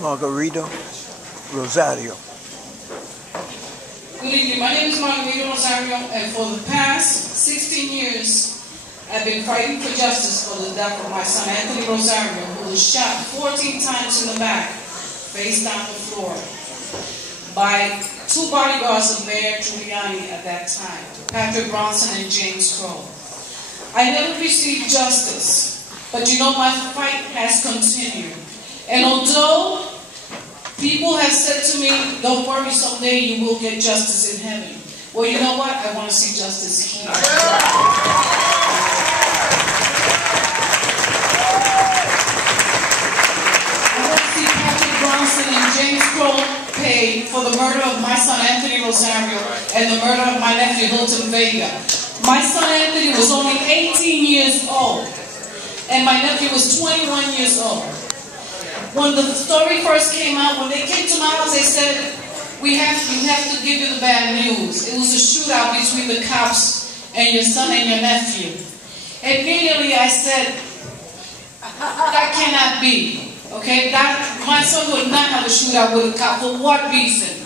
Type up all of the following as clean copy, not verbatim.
Margarita, Rosario. Good evening. My name is Margarita Rosario, and for the past 16 years, I've been fighting for justice for the death of my son, Anthony Rosario, who was shot 14 times in the back, face down the floor, by two bodyguards of Mayor Giuliani at that time, Patrick Bronson and James Crow. I never received justice, but you know, my fight has continued. And although people have said to me, don't worry, someday you will get justice in heaven. Well, you know what? I want to see justice here. I want to see Patrick Bronson and James Crow pay for the murder of my son Anthony Rosario and the murder of my nephew Hilton Vega. My son Anthony was only 18 years old, and my nephew was 21 years old. When the story first came out, when they came to my house, they said, you have to give you the bad news. It was a shootout between the cops and your son and your nephew. Immediately I said, that cannot be. Okay, my son would not have a shootout with a cop. For what reason?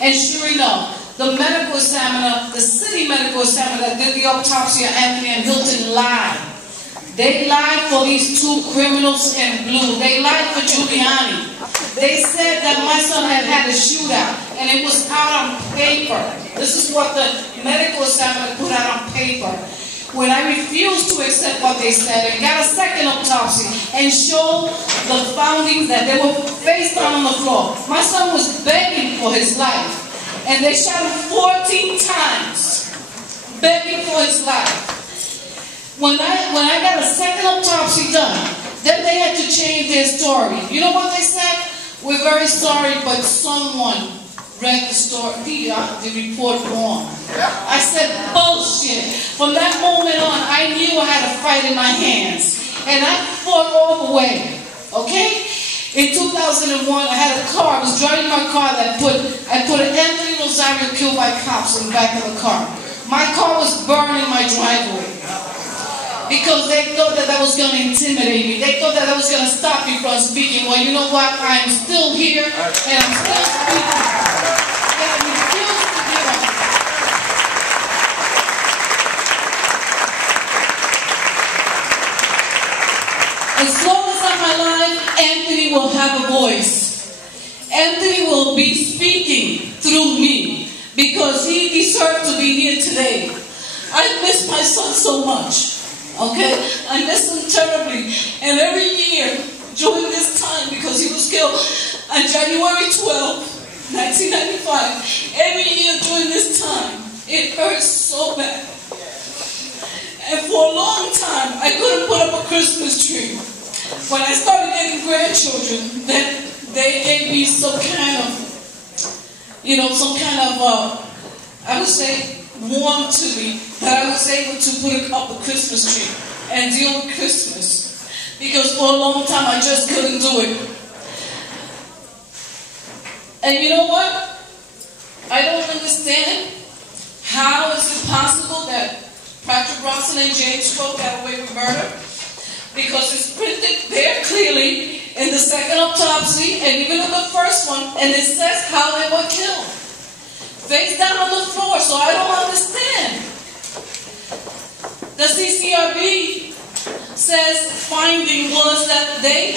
And sure enough, the medical examiner, the city medical examiner that did the autopsy of Anthony and Hilton lied. They lied for these two criminals in blue. They lied for Giuliani. They said that my son had had a shootout, and it was out on paper. This is what the medical examiner put out on paper. When I refused to accept what they said and got a second autopsy and showed the findings that they were face down on the floor, my son was begging for his life. And they shot him 14 times, begging for his life. When I got a second autopsy done, then they had to change their story. You know what they said? We're very sorry, but someone read the story, the report wrong. I said, bullshit. From that moment on, I knew I had a fight in my hands. And I fought all the way, okay? In 2001, I had a car. I was driving my car that I put an Anthony Rosario killed by cops in the back of the car. My car was burned in my driveway because they thought that was going to intimidate me. They thought that was going to stop me from speaking. Well, you know what? I'm still here and I'm still speaking. And I refuse to give up. As long as I'm alive, Anthony will have a voice. Anthony will be speaking through me because he deserves to be here today. I miss my son so much. Okay? I miss him terribly. And every year during this time, because he was killed on January 12, 1995, every year during this time, it hurts so bad. And for a long time, I couldn't put up a Christmas tree. When I started getting grandchildren, then they gave me some kind of, I would say, warm to me, that I was able to put up a Christmas tree and deal with Christmas. Because for a long time, I just couldn't do it. And you know what? I don't understand how is it possible that Patrick Bronson and James Crow got away with murder? Because it's printed there clearly in the second autopsy and even in the first one, and it says how they were killed. Face down on the floor, so I don't understand. The CCRB says finding was that they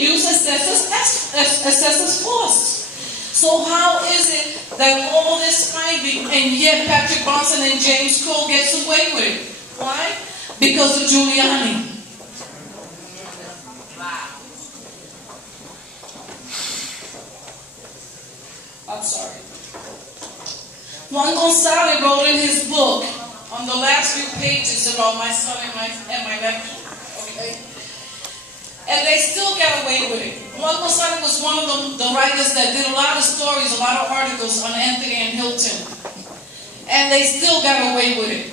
use excessive force. So how is it that all this finding and yet Patrick Bronson and James Crow gets away with it? Why? Because of Giuliani. I'm sorry. Juan Gonzalez wrote in his book on the last few pages about my son and my nephew, okay? And they still got away with it. Juan Gonzalez was one of the writers that did a lot of stories, a lot of articles on Anthony and Hilton. And they still got away with it.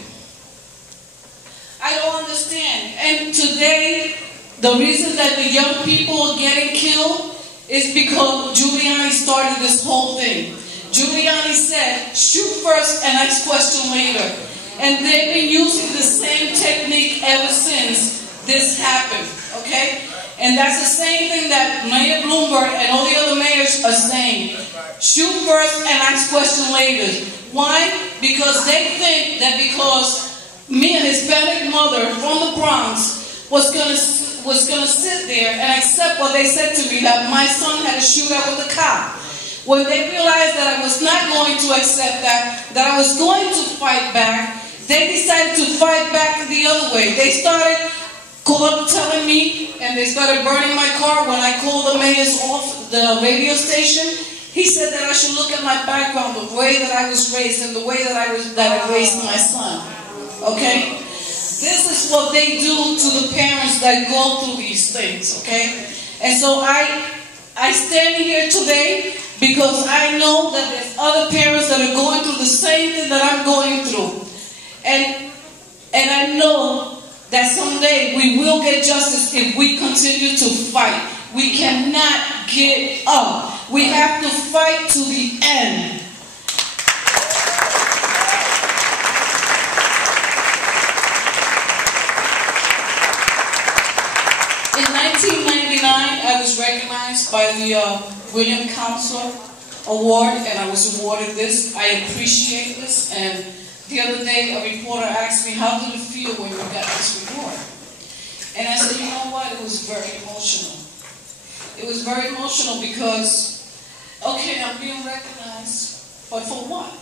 I don't understand. And today, the reason that the young people are getting killed is because Giuliani started this whole thing. Giuliani said, shoot first and ask question later. And they've been using the same technique ever since this happened, okay? And that's the same thing that Mayor Bloomberg and all the other parents are saying, shoot first and ask questions later. Why? Because they think that because me, a Hispanic mother from the Bronx, was gonna sit there and accept what they said to me, that my son had a shootout with a cop. When they realized that I was not going to accept that I was going to fight back, they decided to fight back the other way. They started telling me, and they started burning my car when I called the mayor's off the radio station. He said that I should look at my background, the way that I was raised, and the way that I raised my son. Okay? This is what they do to the parents that go through these things. Okay? And so I stand here today because I know that there's other parents that are going through the same thing that I'm going through. And I know that someday we will get justice if we continue to fight. We cannot give up. We have to fight to the end. In 1999, I was recognized by the William Counselor Award, and I was awarded this. I appreciate this. And the other day, a reporter asked me, how did it feel when you got this reward? And I said, you know what? It was very emotional. It was very emotional because, okay, I'm being recognized, but for what?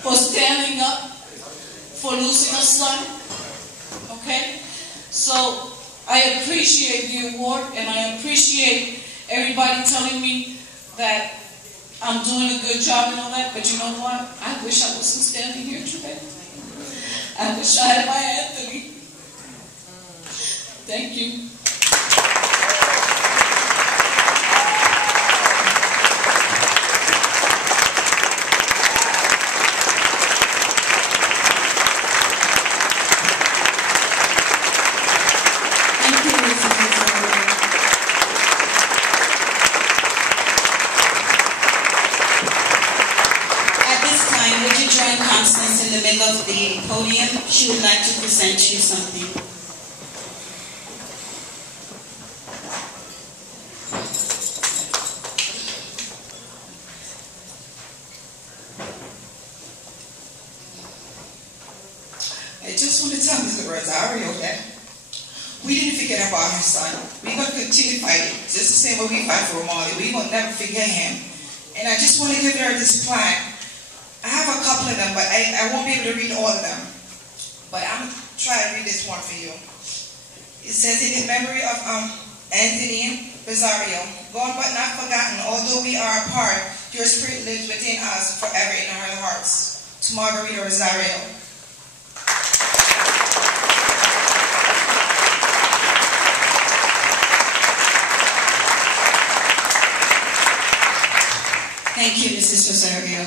For standing up, for losing a son, okay? So I appreciate the award, and I appreciate everybody telling me that I'm doing a good job and all that, but you know what? I wish I wasn't standing here today. I wish I had my Anthony. Thank you. In the middle of the podium, she would like to present you something. I just want to tell Mr. Rosario that we didn't forget about her son. We're going to continue fighting, just the same way we fight for Romali. We're going to never forget him. And I just want to give her this plaque. I have a couple of them, but I won't be able to read all of them. But I'm trying to read this one for you. It says, in memory of Anthony Rosario, gone but not forgotten, although we are apart, your spirit lives within us forever in our hearts. To Margarita Rosario. Thank you, Mrs. Rosario.